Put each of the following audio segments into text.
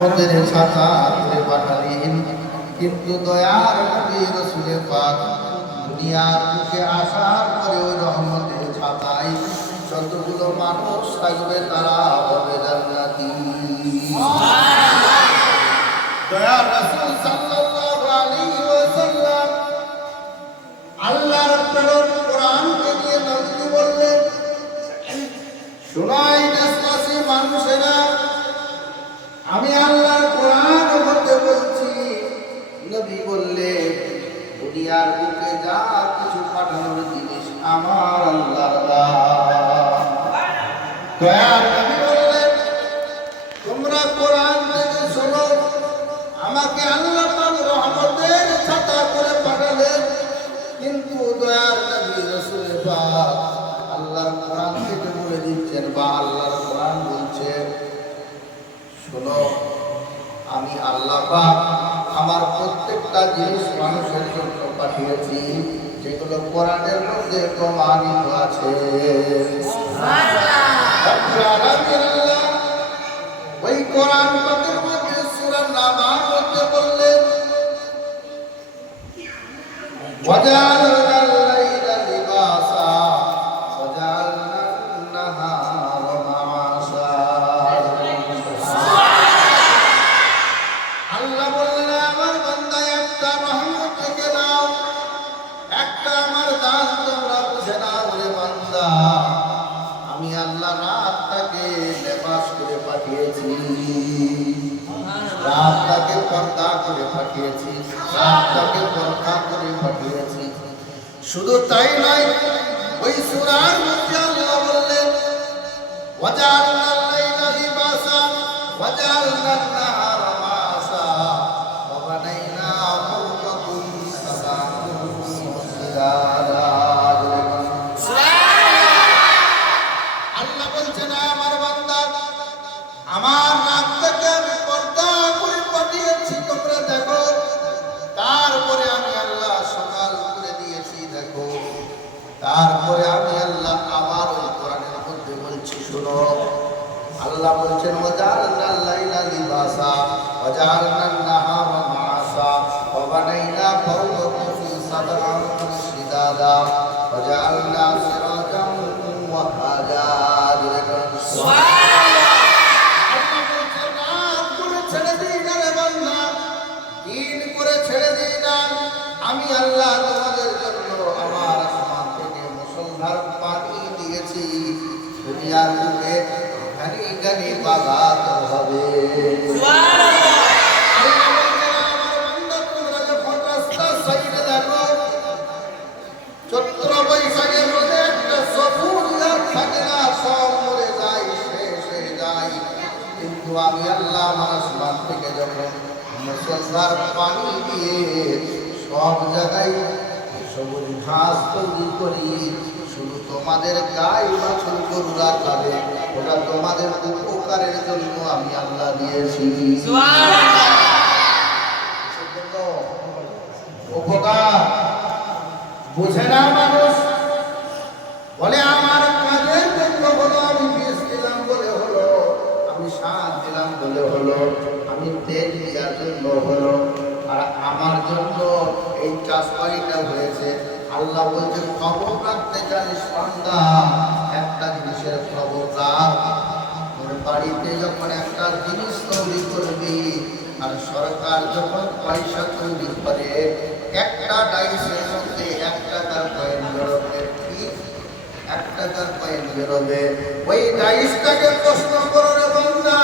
আমাদের ছাতা করে পাঠালেন, কিন্তু দয়ার নবী রাসূল পাক দুনিয়ার বুকে আসার পরে ওই রহমতের ছাতায় যতগুলো মানুষ থাকবে তারা হবে জান্নাতি। দয়ার রাসূল সাল্লাল্লাহু আলাইহি ওয়াসাল্লাম আল্লাহর প্রেরণ কোরআনকে নিয়ে নবী বললেন, শোনাই দেশবাসী মানুষেরা, আমি আল্লাহর কোরআন হতে বলছি। নবী বললেন, দুনিয়ার বুকে যা কিছু পাঠানোর জিনিস আমার আল্লাহর দান। দয়ার নবী বললেন, তোমরা কোরআন থেকে শোনো, আমাকে আল্লাহ পাক রহমতের ছাতা করে পাঠালেন, কিন্তু দয়ার নবী রাসূল পাক আল্লাহর কোরআন থেকে বলে দিচ্ছেন বা আল্লাহর কোরআন বলছে, শোনো, আমি আল্লাহ পাক আমার প্রত্যেকটা জিনিস মানুষের জন্য পাঠিয়েছি, যেগুলো কোরআনের মধ্যে প্রমাণিত আছে। ওই কোরআন পাকের মধ্যে সূরা নাবার মধ্যে বললেন, ওয়াজআলনাল লাইলা লিবাসা ওয়াজআলনান নাহারা মাআশা। আল্লাহ বললেন, আমার বান্দা একটা রহমত থেকে নাও, একটা আমার দান তোমরা বুঝে নাও রে বান্দা। আমি আল্লাহ রাতটাকে লেবাস করে পাঠিয়েছি, রাতটাকে পর্দা করে পাঠিয়েছি, রাতটাকে পর্দা করে পাঠিয়েছি। শুধু তাই নয়, ওই সূরার মধ্যে আল্লাহ বললেন, ওয়াজআলনাল লাইলা লিবাসা ওয়াজআলনান নাহারা মাআশা ওয়া বানাইনা ফাওকাকুম সাবাআন শিদাদা। আল্লাহ বলছেন, আমার বান্দা, আমার রাতটাকে আমি পর্দা করে পাঠিয়েছি, তোমরা দেখো। তারপরে আমি আল্লাহ সকাল করে দিয়েছি, দেখো। তারপরে আমি আল্লাহ আবার ওই কোরআনের মধ্যে বলছি, শোনো। আল্লাহ বলছেন, ওয়াজআলনাল লাইলা লিবাসা ওয়াজআলনান নাহারা মাআশা ওয়া বানাইনা ফাওকাকুম সাবআন শিদাদা ওয়াজআলনা সিরাজাম ওয়াহাজা। সুবহানাল্লাহ। আল্লাহ বলছেন, রাত করে ছেড়ে দিই না রে বান্দা, দিন করে ছেড়ে দিই না। আমি আল্লাহ তোমাদের জন্য আমার আসমান থেকে মুষলধার পানি দিয়েছি, দুনিয়ার বুকে ঘানি ঘানি বাগাত হবে। সুবহানাল্লাহ। আল্লাহ বলছেন, আমার বান্দা, তোমরা যখন রাস্তার সাইডে দেখো, চৈত্র বৈশাখের রোদে একটা সবুজ গাছ থাকে না, সব মরে যায়, শেষ হয়ে যায়। কিন্তু আমি আল্লাহ আমার আসমান থেকে যখন মুষলধার পানি দিয়ে সব জায়গায় সবুজ ঘাস তৈরি করি, শুধু তোমাদের গাই বাছুর গরুরা খাবে, ওটা তোমাদের উপকারের জন্য আমি আল্লাহ দিয়েছি। উপকার বুঝে না মানুষ, বলে আমার কাজের জন্য হলো, আমি বীজ দিলাম বলে হলো, আমি সার দিলাম বলে হলো, আমি তেল দেওয়ার জন্য হলো, আর আমার জন্য এই চাষবাড়িটা হয়েছে। আল্লাহ বলছে, খবর রাখতে জানিস বান্দা, একটা জিনিসের খবর রাখ। তোর বাড়িতে যখন একটা জিনিস তৈরি করবি, আর সরকার যখন পয়সা তৈরি করে, একটা ডাইসের মধ্যে 1 টাকার কয়েন বেরোবে, ঠিক 1 টাকার কয়েন বেরোবে। ওই ডাইসটাকে প্রশ্ন করো রে বান্দা,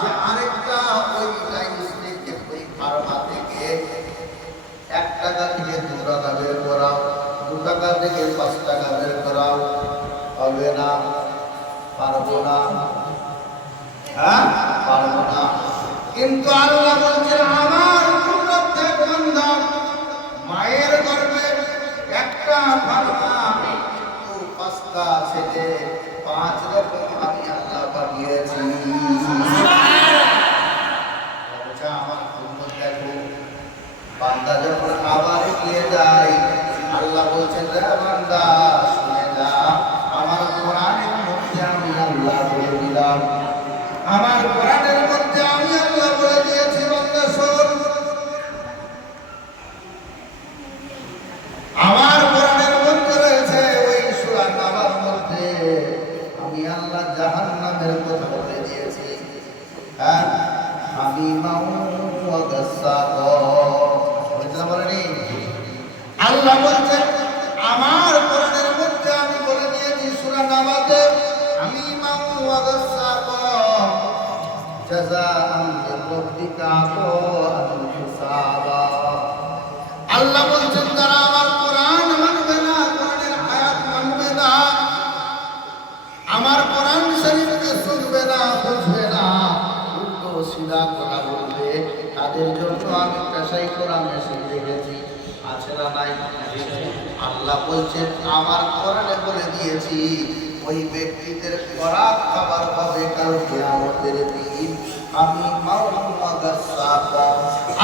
যে আরেকটা ওই ডাইস থেকে, ওই ফার্মা থেকে 1 টাকা থেকে 2 টাকা বের করাও, 2 টাকা থেকে 5 টাকা বের করাও, হবে না? পারবো না, হ্যাঁ পারবো না। কিন্তু আল্লাহ বলছেন, আমার প্রত্যেক বান্দা, মায়ের গর্ভে একটা ফার্মা, 5টা ছেলে, 5 রকম আমি আল্লাহ পাঠিয়েছি। আমার উম্মত দেখো, বান্দা যখন আবার এগিয়ে যায়, আল্লাহ বলছেন, রে বান্দা শুনে যা, আমার কোরআনের মধ্যে আমি আল্লাহ বলে দিলাম, আমার কোরআনের মধ্যে আমি আল্লাহ হামিমা ওয়া গাসসাকা। বলেনি আল্লাহ বলছেন আমার কোরআনের মধ্যে আমি বলে দিয়েছি সূরা নাবাতে হামিমা ওয়া গাসসাকা জাযাআন মিন রাব্বিকা আতাআন হিসাবা। আল্লাহ বলছেন যারা আমার কোরআন মানবে না, কোরআনের আয়াত মানবে না, আমার কোরআন শরীফকে শুনবে না, বুঝবে না, উল্টো সিধা কথা বলবে, তাদের জন্য আমি পেশাই কোরআন মেশিন রেখেছি। আছে না নাই? আল্লাহ বলছেন আমার কোরআনে বলে দিয়েছি ওই ব্যক্তিদের খোরাক খাবার হবে কাল কিয়ামতের দিন। আমি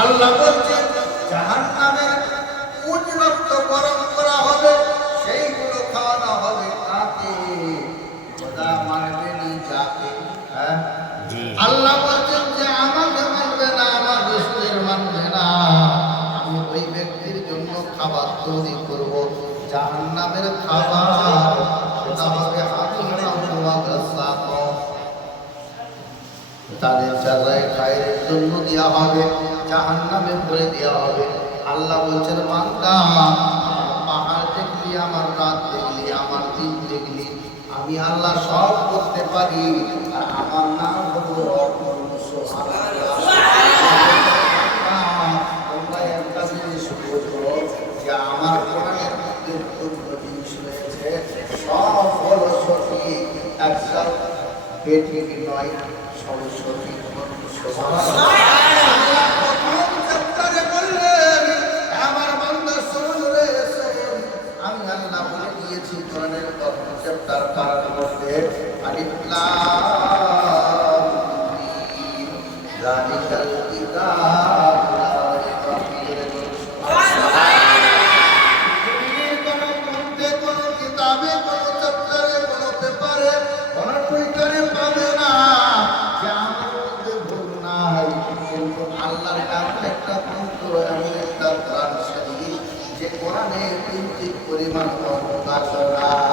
আল্লাহ বলছেন জাহান্নামের উজ্জত গরম করা হবে, সেইগুলো খাওয়ানো হবে কাকে? খোদা মানবেনি যাকে। আল্লাহ বলছেন যে আমাকে মানবে না, আমার রসুলের মানবে না, আমি ওই ব্যক্তির জন্য খাবার তৈরি করব জাহান্নামের খাবার। সেটা হবে তাদের সাজায় খায়ের জন্য দেওয়া হবে, জাহান্নামে ভরে দেওয়া হবে। আল্লাহ বলছেন বান্দা পাহাড় দেখলি, আমার রাত দেখলি, আমার দিন দেখলি, আমি আল্লাহ সব করতে পারি। আর আমার নাম হলো যে আমার কোরআনের মধ্যে জিনিস রয়েছে, সব হলো সঠিক, একটা বেঠিক নয়, সব সঠিক। আমার বান্দা শুনুন রে, আমি আল্লাহ বলে দিয়েছি কোরআনের প্রথম চ্যাপ্টার কার মধ্যে আলিফ লাম মিম যালিকাল কিতাব লা রাইবা ফীহি। কোন গ্রন্থে, কোন কিতাবে, কোন চ্যাপ্টারে, কোন পেপারে, কোন টুইটারে পাবে না যে আমার মধ্যে ভুল নাই। কিন্তু আল্লাহর নাম একটা গ্রন্থ, এমন একটা কোরআন শরীফ যে কোরআনে কিঞ্চিত পরিমাণ অবকাশ নাই।